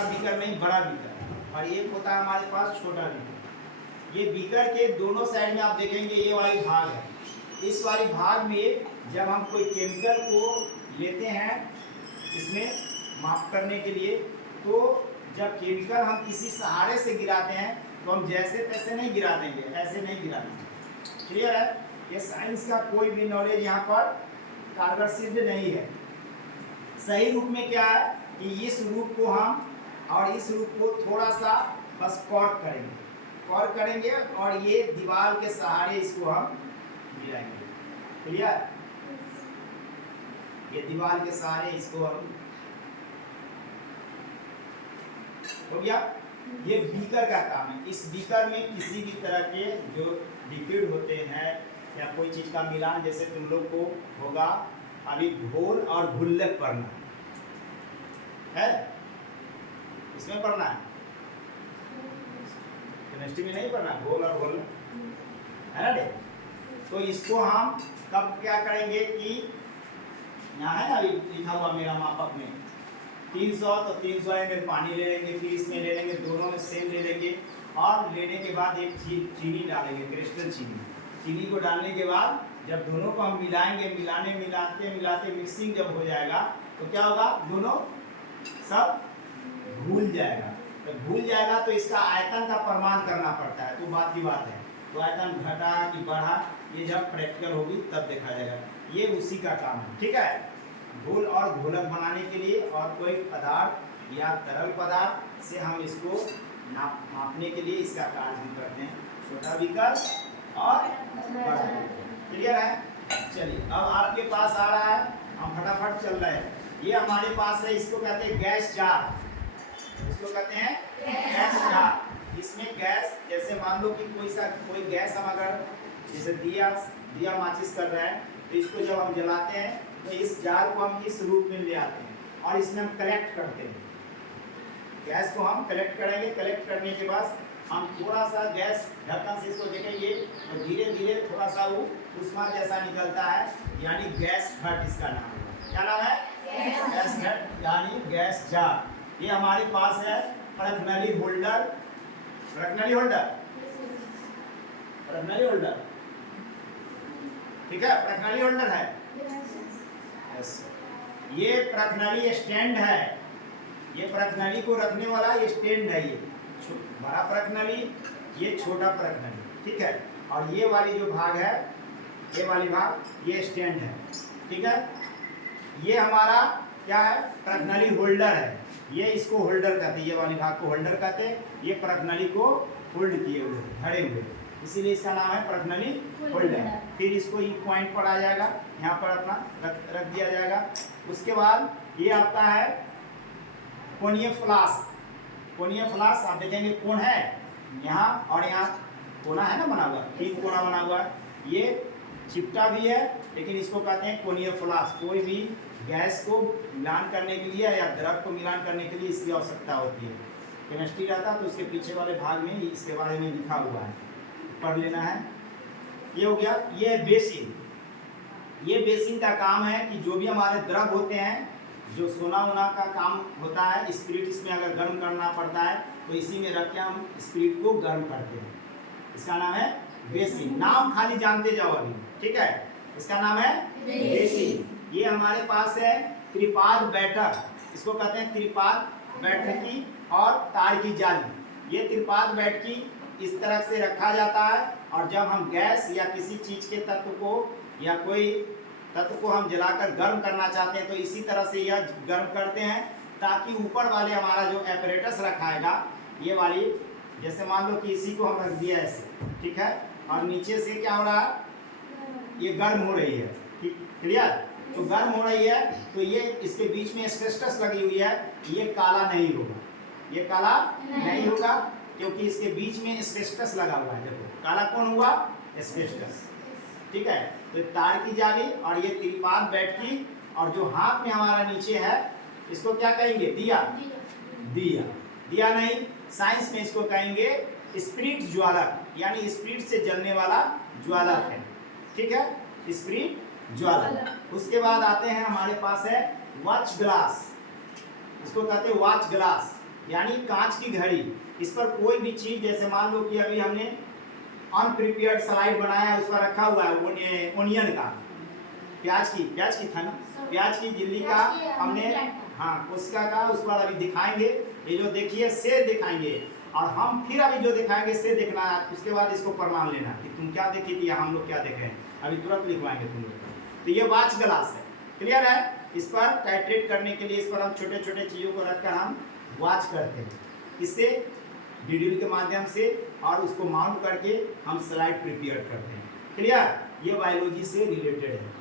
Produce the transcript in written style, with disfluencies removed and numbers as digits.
छोटा बीकर नहीं, बड़ा बीकर, और एक होता है हमारे पास छोटा बीकर। ये बीकर के दोनों साइड में आप देखेंगे ये वाली भाग है। इस वाली भाग में जब हम कोई केमिकल को लेते हैं इसमें माप करने के लिए, तो जब केमिकल हम किसी सहारे से गिराते हैं तो हम जैसे तैसे नहीं गिरा देंगे, ऐसे नहीं गिरा देंगे। क्लियर है? ये साइंस का कोई भी नॉलेज यहाँ पर कारगर सिद्ध नहीं है। सही रूप में क्या है कि इस रूप को हम और इस रूप को थोड़ा सा बस कॉर्क करेंगे और ये दीवार के सहारे इसको हम गिराएंगे। क्लियर? ये दीवार के सहारे इसको हम, हो गया। ये बीकर का काम है। इस बीकर में किसी भी तरह के जो लिक्विड होते हैं या कोई चीज का मिलान, जैसे तुम लोग को होगा अभी घोल और गुल्लक पढ़ना है, इसमें पढ़ना है, केमिस्ट्री में नहीं पढ़ना, घोल और गुल्लक है ना। तो इसको हम कब क्या करेंगे कि यहाँ है ना अभी लिखा हुआ मेरा मापक में 300, तो 300 ml पानी ले लेंगे, फिर इसमें ले लेंगे, दोनों में सेम ले लेंगे, और लेने के बाद एक चीनी डालेंगे, क्रिस्टल चीनी। चीनी को डालने के बाद जब दोनों को हम मिलाएंगे, मिलाते मिक्सिंग जब हो जाएगा तो क्या होगा, दोनों सब घुल जाएगा। तो घुल जाएगा तो इसका आयतन का प्रमाण करना पड़ता है, तो बात की बात है। तो आयतन घटा कि बढ़ा, ये जब प्रैक्टिकल होगी तब देखा जाएगा। ये उसी का काम है, ठीक है। घोल और घोलक बनाने के लिए और कोई पदार्थ या तरल पदार्थ से हम इसको मापने के लिए इसका कार्य हम करते हैं, छोटा बीकर और बड़ा बीकर। क्लियर है? चलिए अब आपके पास आ रहा है, हम फटाफट चल रहे हैं। ये हमारे पास है, इसको कहते हैं गैस जार। इसको कहते हैं गैस जार। इसमें गैस, जैसे मान लो कि कोई गैस हम अगर जैसे दिया माचिस कर रहे हैं, तो इसको जब हम जलाते हैं तो इस जार को हम इस रूप में ले आते हैं और इसमें हम कलेक्ट करते हैं। गैस को हम कलेक्ट करेंगे, कलेक्ट करने के बाद हम थोड़ा सा गैस ढक्कन से इसको देखेंगे तो धीरे धीरे थोड़ा सा वो उष्मा जैसा निकलता है, यानी गैस घट इसका नाम है। क्या नाम है? गैस घट यानी गैस जार। ये हमारे पास है परखनली होल्डर। परखनली होल्डर, परखनली होल्डर, ठीक है, परखनली होल्डर है। ये परखनली स्टैंड है, ये परखनली को रखने वाला ये स्टैंड है। ये बड़ा परखनली, ये छोटा परखनली, ठीक है। और ये वाली जो भाग है, ये वाली भाग ये स्टैंड है, ठीक है। ये हमारा क्या है, परखनली होल्डर है। ये इसको होल्डर कहते हैं, ये वाली भाग को होल्डर कहते हैं। ये परखनली को होल्ड किए हुए, धरे हुए, इसीलिए इसका नाम है परखनली होल्डर। फिर इसको ये पॉइंट पर आ जाएगा, यहाँ पर अपना रख दिया जाएगा। उसके बाद ये आता है कोनीय फ्लास्क। कोनीय फ्लास्क आप देखेंगे कोण है यहाँ और यहाँ कोना है ना बना हुआ, 3 कोना बना हुआ है। ये चिपटा भी है, लेकिन इसको कहते हैं कोनीय फ्लास्क। कोई भी गैस को मिलान करने के लिए या द्रव को मिलान करने के लिए इसकी आवश्यकता होती है। केमिस्ट्री रहता तो उसके पीछे वाले भाग में इसके बारे में लिखा हुआ है, पढ़ लेना है। ये हो गया। ये बेसिन। ये बेसिन का काम है कि जो भी हमारे द्रव होते हैं, जो सोना वोना का काम होता है, स्पिरिट इसमें अगर गर्म करना पड़ता है तो इसी में रख के हम स्पिरिट को गर्म करते हैं। इसका नाम है बेसिन। नाम खाली जानते जाओ अभी, ठीक है। इसका नाम है बेसिन। ये हमारे पास है त्रिपाद बैठक। इसको कहते हैं त्रिपाद बैठकी और तार की जाली। ये त्रिपाद बैठकी इस तरह से रखा जाता है, और जब हम गैस या किसी चीज के तत्व को या कोई तत्व को हम जलाकर गर्म करना चाहते हैं तो इसी तरह से यह गर्म करते हैं, ताकि ऊपर वाले हमारा जो एपरेटस रखाएगा, ये वाली, जैसे मान लो कि इसी को हम रख दिया ऐसे, ठीक है, और नीचे से क्या हो रहा है, ये गर्म हो रही है, ठीक, क्लियर। तो गर्म हो रही है तो ये इसके बीच में एस्बेस्टस लगी हुई है, ये काला नहीं होगा, ये काला नहीं होगा, क्योंकि इसके बीच में एस्बेस्टस लगा हुआ है। देखो काला कौन हुआ, एस्बेस्टस, ठीक है। तो तार की जाली और ये त्रिपाद बैठकी, और जो हाथ में हमारा नीचे है इसको क्या कहेंगे, दिया। दिया, दिया नहीं, साइंस में इसको कहेंगे स्पिरिट ज्वालक, यानी स्पिरिट से जलने वाला ज्वालक है, ठीक है, स्पिरिट ज्वालक। उसके बाद आते हैं हमारे पास है वॉच ग्लास। इसको कहते हैं वॉच ग्लास। यानी कांच की घड़ी, इस पर कोई भी चीज, जैसे मान लो कि अभी हमने अनप्रिपेयर्ड स्लाइड बनाया, उस पर रखा हुआ है ओनियन का, प्याज की था ना, प्याज की जिल्ली का हमने, हाँ उसका का उस पर अभी दिखाएंगे। ये जो देखिए से दिखाएंगे, और हम फिर अभी जो दिखाएंगे से देखना है, उसके बाद इसको प्रमाण लेना कि तुम क्या देखे थी या हम लोग क्या देखे हैं, अभी तुरंत लिखवाएंगे तुम लोग। तो ये वॉच ग्लास है, क्लियर है। इस पर टाइट्रेट करने के लिए इस पर हम छोटे छोटे चीज़ों को रखकर हम वॉच करते हैं, इससे ड्रिल के माध्यम से, और उसको माउंट करके हम स्लाइड प्रिपेयर करते हैं। क्लियर, ये बायोलॉजी से रिलेटेड है।